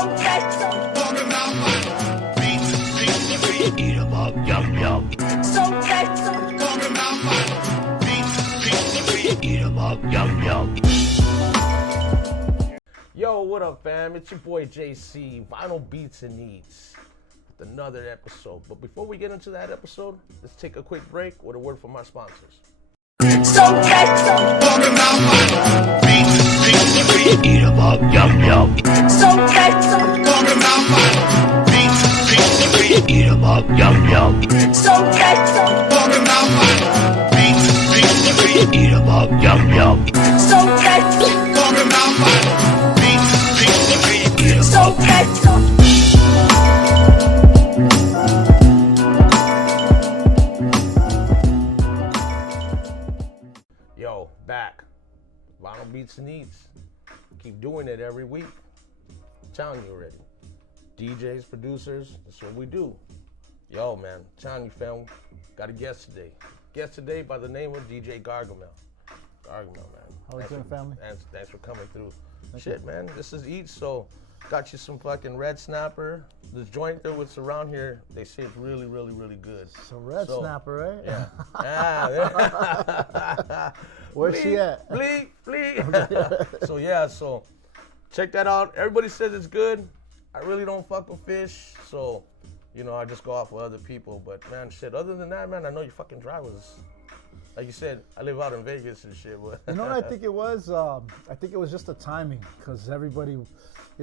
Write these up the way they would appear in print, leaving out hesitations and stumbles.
Eat 'em up, yum yum. Eat 'em up, yum yum. Yo, what up, fam? It's your boy JC, Vinyl Beats and Needs, with another episode. But before we get into that episode, let's take a quick break with a word from our sponsors. Eat 'em up, yum yum. Eat 'em up, yum yum. Eat 'em up, yum yum. Eat 'em up. Yo, back. Vinyl Beats and Needs. Keep doing it every week. I'm telling you already. DJs, producers, that's what we do. Yo, man, telling you, fam, got a guest today. Guest today by the name of DJ Gargamel. Gargamel, man. How are you doing, family? Thanks for coming through. Shit, man, this is Eat, so got you some fucking red snapper. This joint there what's around here, they say it's really, really, really good. So red snapper, right? Yeah. Where's she at? Bleak. So check that out. Everybody says it's good. I really don't fuck with fish, so, you know, I just go off with other people. But, man, shit, other than that, man, I know you fucking drivers. Like you said, I live out in Vegas and shit. But you know what I think it was? I think it was just the timing, because everybody, you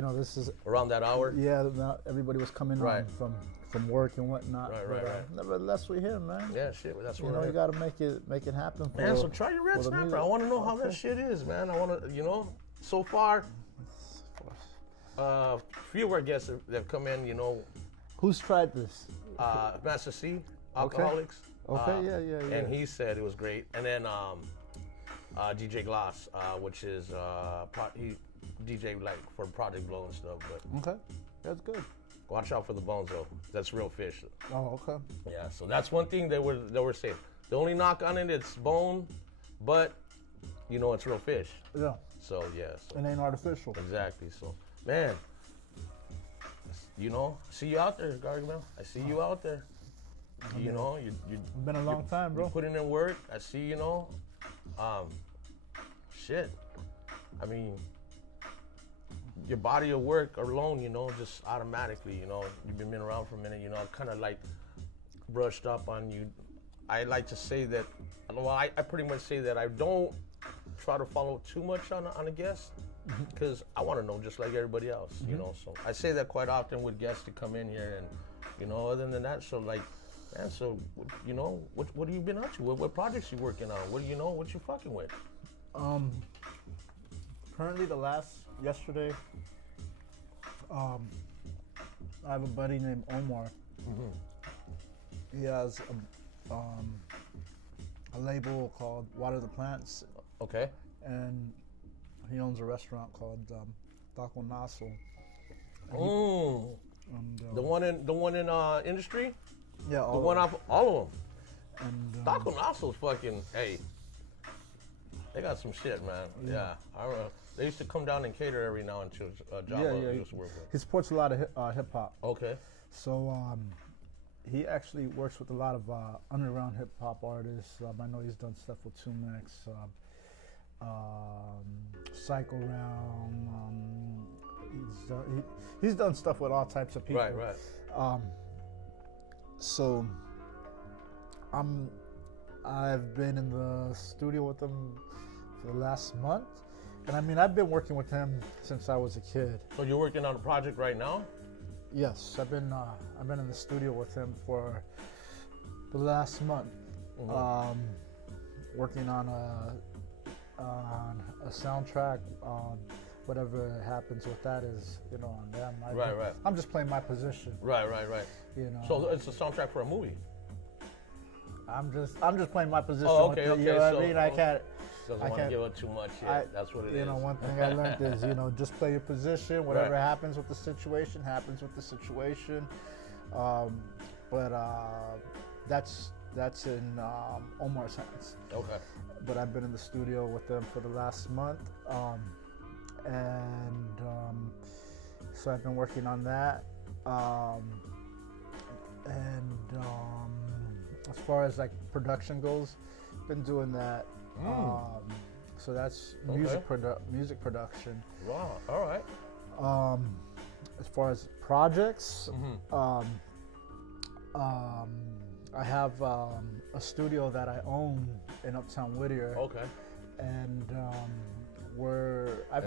know, this is... Around that hour? Yeah, everybody was coming on from work and whatnot. Right. Nevertheless, we're here, man. Yeah, shit, that's what you know, you got to make it happen. Man, so try your red snapper. I want to know how that shit is, man. I want to, you know, so far... few of our guests that have come in, you know. Who's tried this? Master C, Alcoholics. Okay, yeah. And he said it was great. And then DJ Gloss, which is he DJ like for Project Blow and stuff. But okay, that's good. Watch out for the bones though. That's real fish. Oh, okay. Yeah, so that's one thing they were saying. The only knock on it, it's bone, but you know it's real fish. Yeah. So yeah. So. It ain't artificial. Exactly. So. Man, you know, see you out there, Gargamel. I see you out there. You know, you been a long time, bro. You putting in work. I see, you know. Shit. I mean, your body of work alone, you know, just automatically, you know, you've been around for a minute, you know, kind of like brushed up on you. I like to say that, well, I pretty much say that I don't try to follow too much on a guest. Because I want to know just like everybody else, you know. So I say that quite often with guests to come in here, and you know, other than that, so like, man, so you know, what have you been up to? What projects you working on? What do you know? What you fucking with? Currently, yesterday, I have a buddy named Omar. He has a label called Water the Plants. Okay. And he owns a restaurant called Taco Naso. The one in industry? Yeah, all of them. And Taco Naso's fucking, hey, they got some shit, man. Yeah. I remember they used to come down and cater every now and then to a job I used to work with. He supports a lot of hip hop. Okay. So he actually works with a lot of underground hip hop artists. I know he's done stuff with Tumex. Psycho Realm. He's done stuff with all types of people. Right. So I've been in the studio with him for the last month, and I mean I've been working with him since I was a kid. So you're working on a project right now? Yes, I've been in the studio with him for the last month, working on a soundtrack. Whatever happens with that is, you know, on them. Right. I'm just playing my position. Right. You know. So it's a soundtrack for a movie. I'm just playing my position. Oh, okay. You know what I mean? I can't. Doesn't want to give it too much. Yeah, that's what it is. You know, one thing I learned is, you know, just play your position. Whatever happens with the situation, happens with the situation. But that's in Omar's hands. Okay. But I've been in the studio with them for the last month, and So I've been working on that. And as far as like production goes, been doing that. So that's music production. Wow. All right. As far as projects, I have a studio that I own in Uptown Whittier. Okay. And I've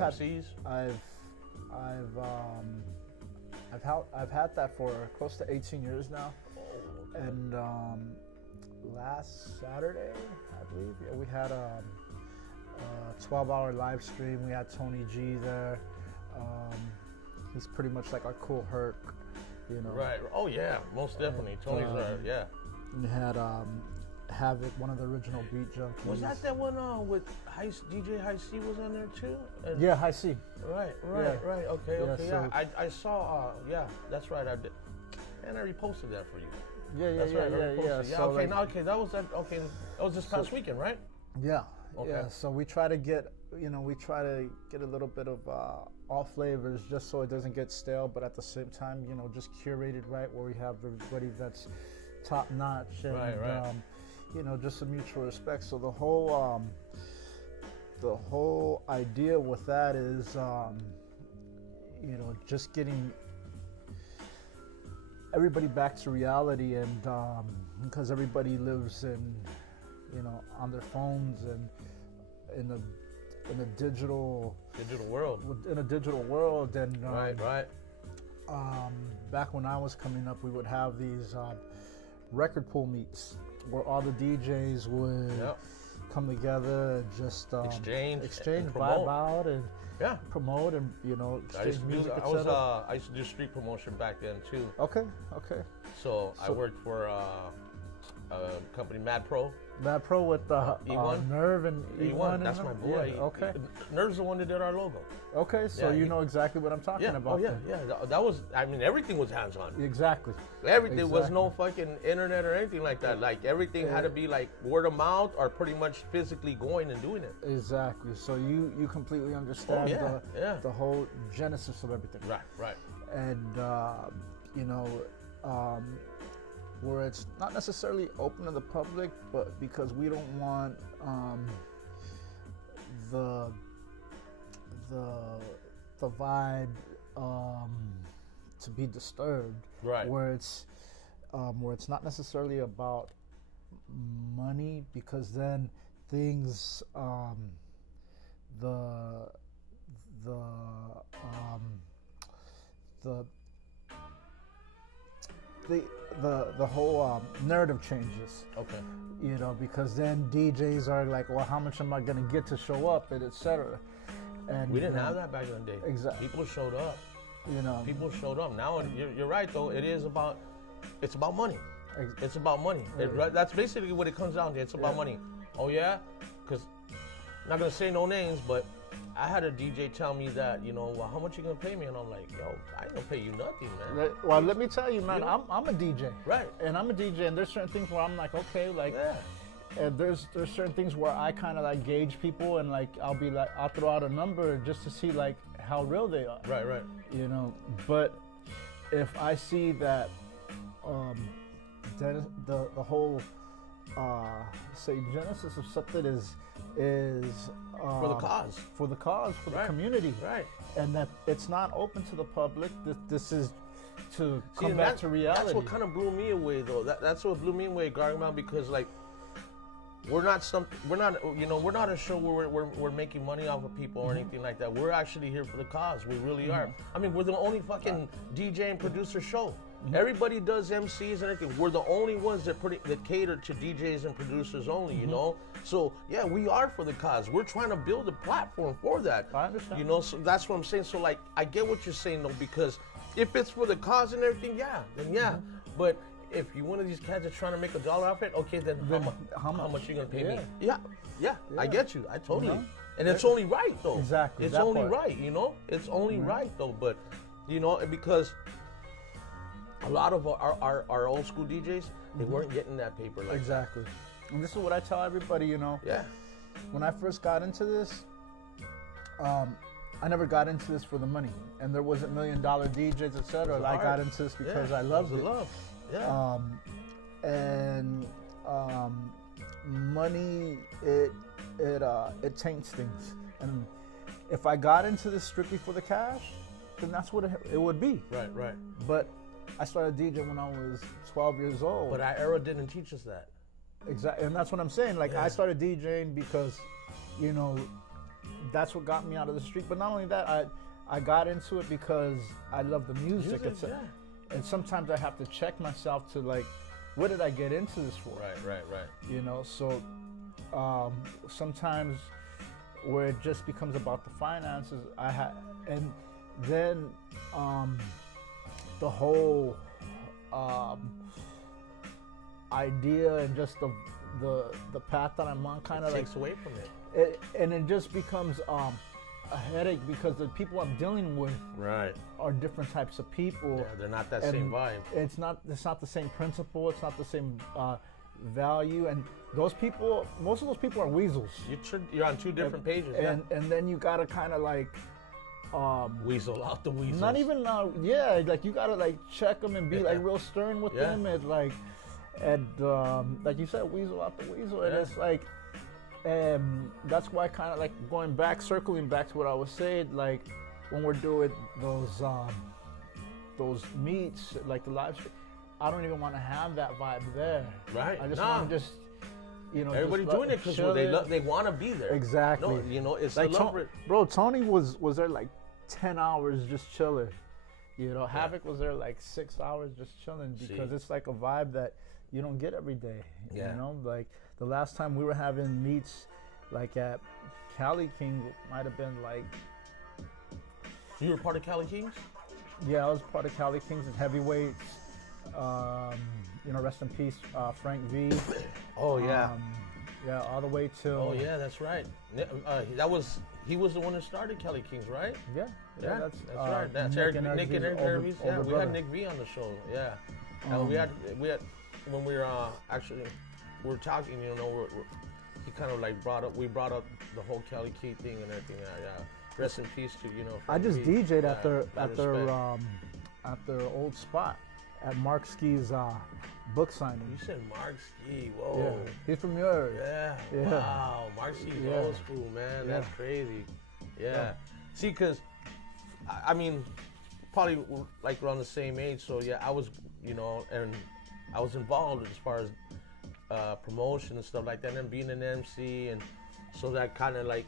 had that for close to 18 years now. Oh, okay. And last Saturday, I believe, we had a 12-hour live stream. We had Tony G there. He's pretty much like our cool Herc, you know. Right. Oh yeah, most definitely. Tony's there. Yeah. We had Havoc, one of the original beat junkies. Was that one with DJ High C was on there too? Yeah, High C. Right. Okay. Yeah, I saw. Yeah, that's right. I did, and I reposted that for you. Yeah. So that was this past weekend, right? Yeah. Okay. Yeah. So we try to get a little bit of all flavors, just so it doesn't get stale, but at the same time, just curated right, where we have everybody that's top notch and right. Just a mutual respect. So the whole idea with that is just getting everybody back to reality, and because everybody lives in on their phones and in a digital world. In a digital world, and right. Back when I was coming up, we would have these record pool meets where all the DJs would come together and just exchange, vibe out, and promote, and exchange music, etc. I used to do street promotion back then too. Okay. So I worked for a company, Mad Pro with E1. Nerve and E1. That's my boy. Yeah, okay. Nerve's the one that did our logo. Okay, so you know exactly what I'm talking about. Oh yeah. That was. I mean, everything was hands-on. Exactly. Everything was no fucking internet or anything like that. Like everything had to be like word of mouth or pretty much physically going and doing it. Exactly. So you completely understand the whole genesis of everything. Right. And where it's not necessarily open to the public, but because we don't want the vibe to be disturbed. Right. Where it's not necessarily about money, because then things the whole narrative changes. Okay. Because then DJs are like, well, how much am I going to get to show up, and etc. And we didn't have that back in the day. Exactly. People showed up. People showed up. Now you're right though. It's about money. It's about money. That's basically what it comes down to. It's about money. Oh yeah, because not gonna say no names, but I had a DJ tell me that, well, how much you gonna pay me? And I'm like, yo, I ain't gonna pay you nothing, man. Well, let me tell you, man, I'm a DJ. Right. And I'm a DJ, and there's certain things where I'm like, okay, like, and there's certain things where I kind of like gauge people, and like I'll throw out a number just to see like how real they are. Right. But if I see that the whole say genesis of something is for the cause, for the community, right, and that it's not open to the public. This is to come back to reality. That's what kind of blew me away, though. That's what blew me away, Gargamel, because like we're not a show where we're making money off of people or anything like that. We're actually here for the cause. We really are. I mean, we're the only fucking DJ and producer show. Everybody does MCs and everything. We're the only ones that cater to DJs and producers only, So yeah, we are for the cause. We're trying to build a platform for that. I understand. So that's what I'm saying. So like, I get what you're saying though, because if it's for the cause and everything, then yeah. But if you're one of these cats that's trying to make $1 off it, okay, then how much you gonna pay me? Yeah, I get you. I totally. And it's only right though. Exactly. It's only right, It's only right though, but because a lot of our old school DJs, they weren't getting that paper like exactly. And this is what I tell everybody, Yeah. When I first got into this, I never got into this for the money, and there wasn't $1 million DJs, etc. I got into this because I loved it. Love. Yeah. And money, it taints things. And if I got into this strictly for the cash, then that's what it would be. Right. But I started DJing when I was 12 years old. But our era didn't teach us that. Exactly, and that's what I'm saying. Like, I started DJing because, you know, that's what got me out of the street. But not only that, I got into it because I love the music. And sometimes I have to check myself to, like, what did I get into this for? Right. You know, so sometimes where it just becomes about the finances, and then the whole idea and just the path that I'm on kind of takes away from it. And it just becomes a headache because the people I'm dealing with are different types of people. Yeah, they're not that same vibe. It's not the same principle. It's not the same value. And those people, most of those people are weasels. You're on two different pages. And then you gotta kind of like weasel out the weasels. Not even like you gotta like check them and be like real stern with them and like you said, weasel out the weasel. And it's like. And that's why kind of like circling back to what I was saying, like when we're doing those meets, like the live stream, I don't even want to have that vibe there. Right. I just want to just, you know, everybody's doing it because they want to be there. Exactly. No, you know, it's like bro, Tony was there like 10 hours just chilling. You know, Havoc was there like 6 hours just chilling because it's like a vibe that you don't get every day. You know, like the last time we were having meets like at Cali King might have been like. You were part of Cali Kings? Yeah, I was part of Cali Kings and Heavyweights. You know, rest in peace, Frank V. Oh yeah. Yeah, all the way to. Oh yeah, that's right. He was the one that started Cali Kings, right? Yeah, that's right. That's Nick and Nervies. Yeah, we had Nick V on the show. Yeah, we had when we were actually we were talking. You know, he kind of like we brought up the whole Cali Key thing and everything. Yeah. Rest in peace to I just DJ'd at their old spot at Mark Ski's book signing. You said Mark Ski. Whoa. Yeah. He's from yours. Yeah. Wow. Mark Ski's old school, man. That's crazy. Yeah. See, because, I mean, probably like around the same age. So, yeah, I was, you know, and I was involved as far as promotion and stuff like that and being an MC. And so that kind of like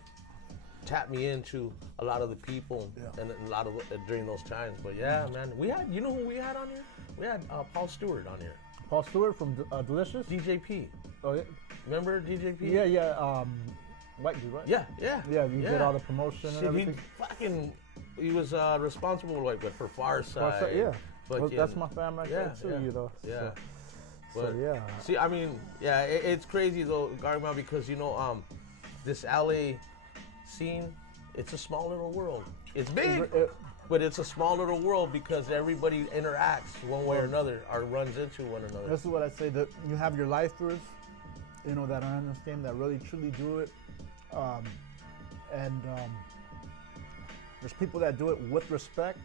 tapped me into a lot of the people and a lot of during those times. But yeah, man, we had, you know who we had on here? We had Paul Stewart on here. Paul Stewart from Delicious? DJP. Oh, yeah. Remember DJP? Yeah. White dude, right? Yeah. Yeah, you did all the promotion and everything. He was responsible for Far Side. Yeah. Well, that's my family there too, you know. Yeah. So See, I mean, it's crazy though, Gargamel, because you know, this LA scene, it's a small little world. It's big, but it's a small little world because everybody interacts one way or another, or runs into one another. This is what I say, that you have your lifers, you know, that understand, that really truly do it, and there's people that do it with respect,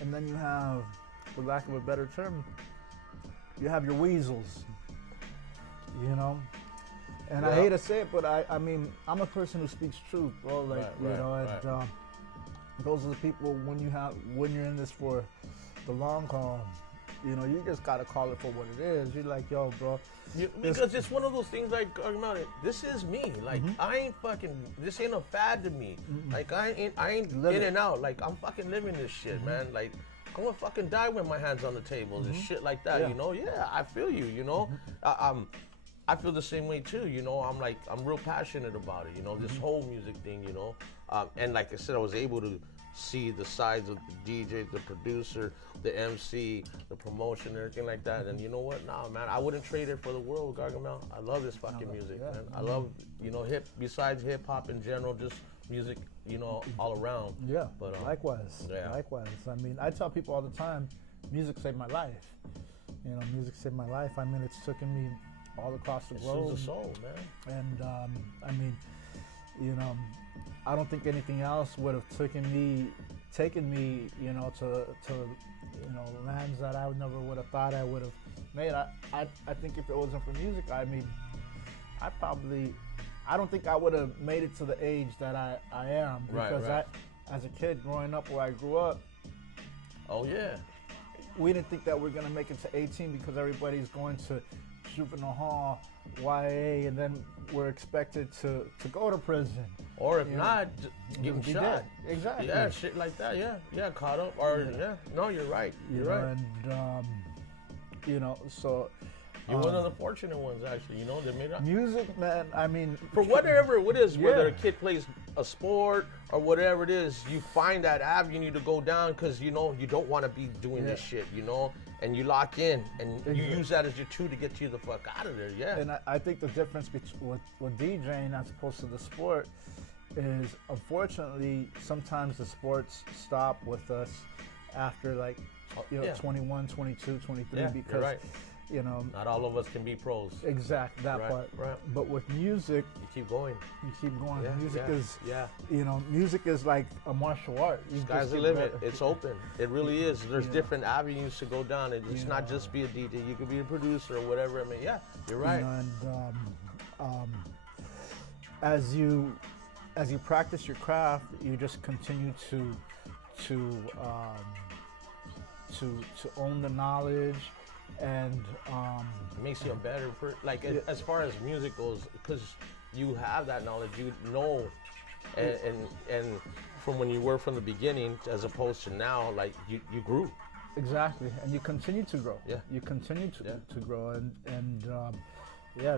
and then you have, for lack of a better term, you have your weasels, you know. And I hate to say it, but I mean, I'm a person who speaks truth, bro. Like, you know, and those are the people when you're in this for the long haul, you know, you just gotta call it for what it is. You're like, yo, bro. Because it's one of those things like, this is me. Like, this ain't a fad to me. Like, I ain't in and out. Like, I'm fucking living this shit, man. Like, I'm gonna fucking die with my hands on the table and shit like that, you know? Yeah, I feel you, you know? I feel the same way too, you know? I'm real passionate about it, you know? This whole music thing, you know? And like I said, I was able to see the sides of the DJ, the producer, the MC, the promotion, and everything like that. And you know what? Nah, man, I wouldn't trade it for the world, Gargamel. I love this fucking music, man. I love, you know, besides hip hop in general, just music, you know, all around. Yeah, but likewise. Likewise. I mean, I tell people all the time, music saved my life. You know, music saved my life. I mean, it's taken me all across the globe. It's the soul, man. And I mean, you know, I don't think anything else would have taken me, you know, to you know, lands that I never would have thought I would have made. I think if it wasn't for music, I mean, I don't think I would have made it to the age that I am, because as a kid growing up where I grew up, oh yeah, we didn't think that we're gonna make it to 18 because everybody's going to juvenile hall, YA, and then we're expected to go to prison. Or if not, getting shot. Dead. Exactly. Yeah, shit like that. Yeah, caught up. Or no, you're right. You're right. And you know, so you're one of the fortunate ones, actually. You know, they made up music, man. I mean, for whatever it is, whether a kid plays a sport or whatever it is, you find that avenue to go down because you know you don't want to be doing this shit. You know. And you lock in, and you use that as your tool to get you the fuck out of there, And I think the difference between with DJing as opposed to the sport is, unfortunately, sometimes the sports stop with us after, like, you know, 21, 22, 23, because, you know, not all of us can be pros. Exactly, that part. Right. But with music, you keep going. Music is, you know, music is like a martial art. Sky's the limit. It's open. It really is. There's different avenues to go down. It's not just be a DJ. You could be a producer or whatever. I mean, you're right. You know, and as you practice your craft, you just continue to own the knowledge. And it makes you a better person. Like as far as music goes, because you have that knowledge, you know, and from when you were from the beginning as opposed to now, like you grew. Exactly, and you continue to grow. Yeah, you continue to grow, and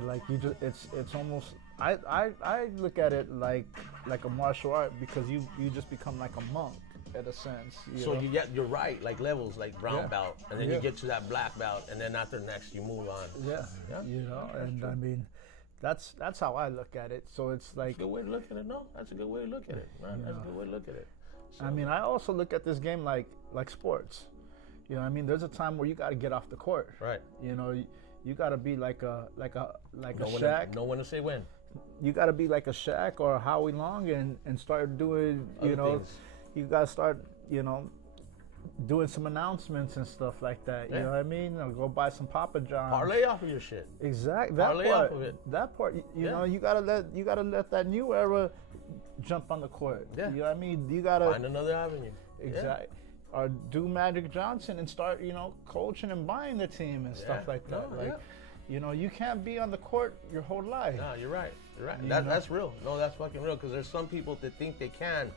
like you just it's almost I look at it like a martial art, because you just become like a monk. In a sense, so you're right, like levels, like brown belt, and then you get to that black belt, and then after next you move on. You know, and I mean, that's how I look at it. So it's like, that's a good way to look at it. No, that's a good way to look at it, man. That's a good way to look at it. So, I mean, I also look at this game like sports. You know, I mean, there's a time where you got to get off the court. Right. You know, you got to be like a Shaq. No one to say when. You got to be like a Shaq or a Howie Long and start doing things. You gotta start, you know, doing some announcements and stuff like that. You know what I mean? Or go buy some Papa John's. Parlay off of your shit. Exactly. Parlay off of it. That part, you know, you gotta let that new era jump on the court. Yeah. You know what I mean? You gotta find another avenue. Exactly. Or do Magic Johnson and start, you know, coaching and buying the team and stuff like that. You know, you can't be on the court your whole life. No, you're right. You're right. That's real. No, that's fucking real. Because there's some people that think they can.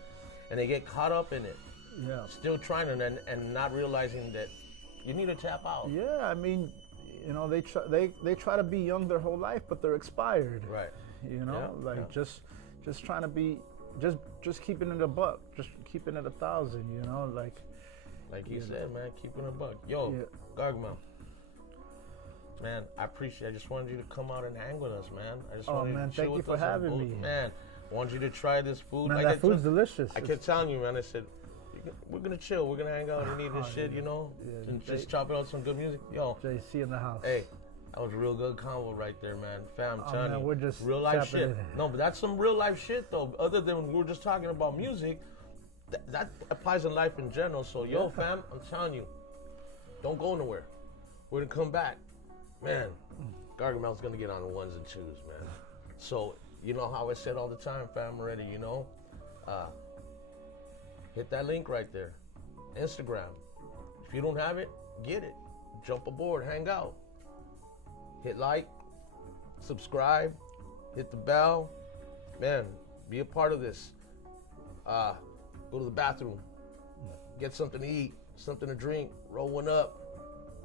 And they get caught up in it. Yeah. Still trying to, and not realizing that you need to tap out. Yeah, I mean, you know, they try to be young their whole life, but they're expired. Right. You know, just trying to be, just keeping it a buck, just keeping it 1,000. You know, like you said, man, keeping it a buck. Yo, Gargamel. Man, I appreciate. I just wanted you to come out and hang with us, man. I just wanted you to chill thank you with for us having me, man. I want you to try this food. Man, that food's delicious. I kept telling you, man. I said, we're gonna chill. We're gonna hang out and eat this shit, you know, and just chop it out some good music. Yo, JC in the house. Hey, that was a real good convo right there, man. Fam, telling you, we're just real life shit. No, but that's some real life shit though. Other than we're just talking about music, that applies in life in general. So, yo, fam, I'm telling you, don't go nowhere. We're gonna come back, man. Gargamel's gonna get on the ones and twos, man. So. You know how I said all the time, fam, already, you know? Hit that link right there. Instagram. If you don't have it, get it. Jump aboard, hang out. Hit like, subscribe, hit the bell. Man, be a part of this. Go to the bathroom. Get something to eat, something to drink, roll one up.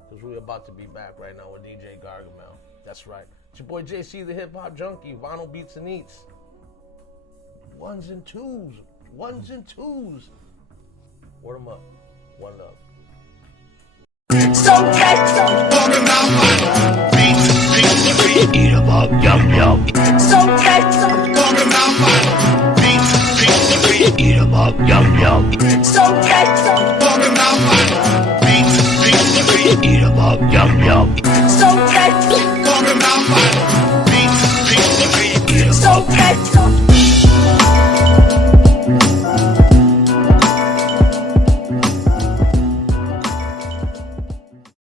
Because we're about to be back right now with DJ Gargamel. That's right. It's your boy JC, the hip hop junkie, vinyl beats and eats. Ones and twos. Word them up. One love. Eat 'em up, yum yum. Eat 'em up, yum yum.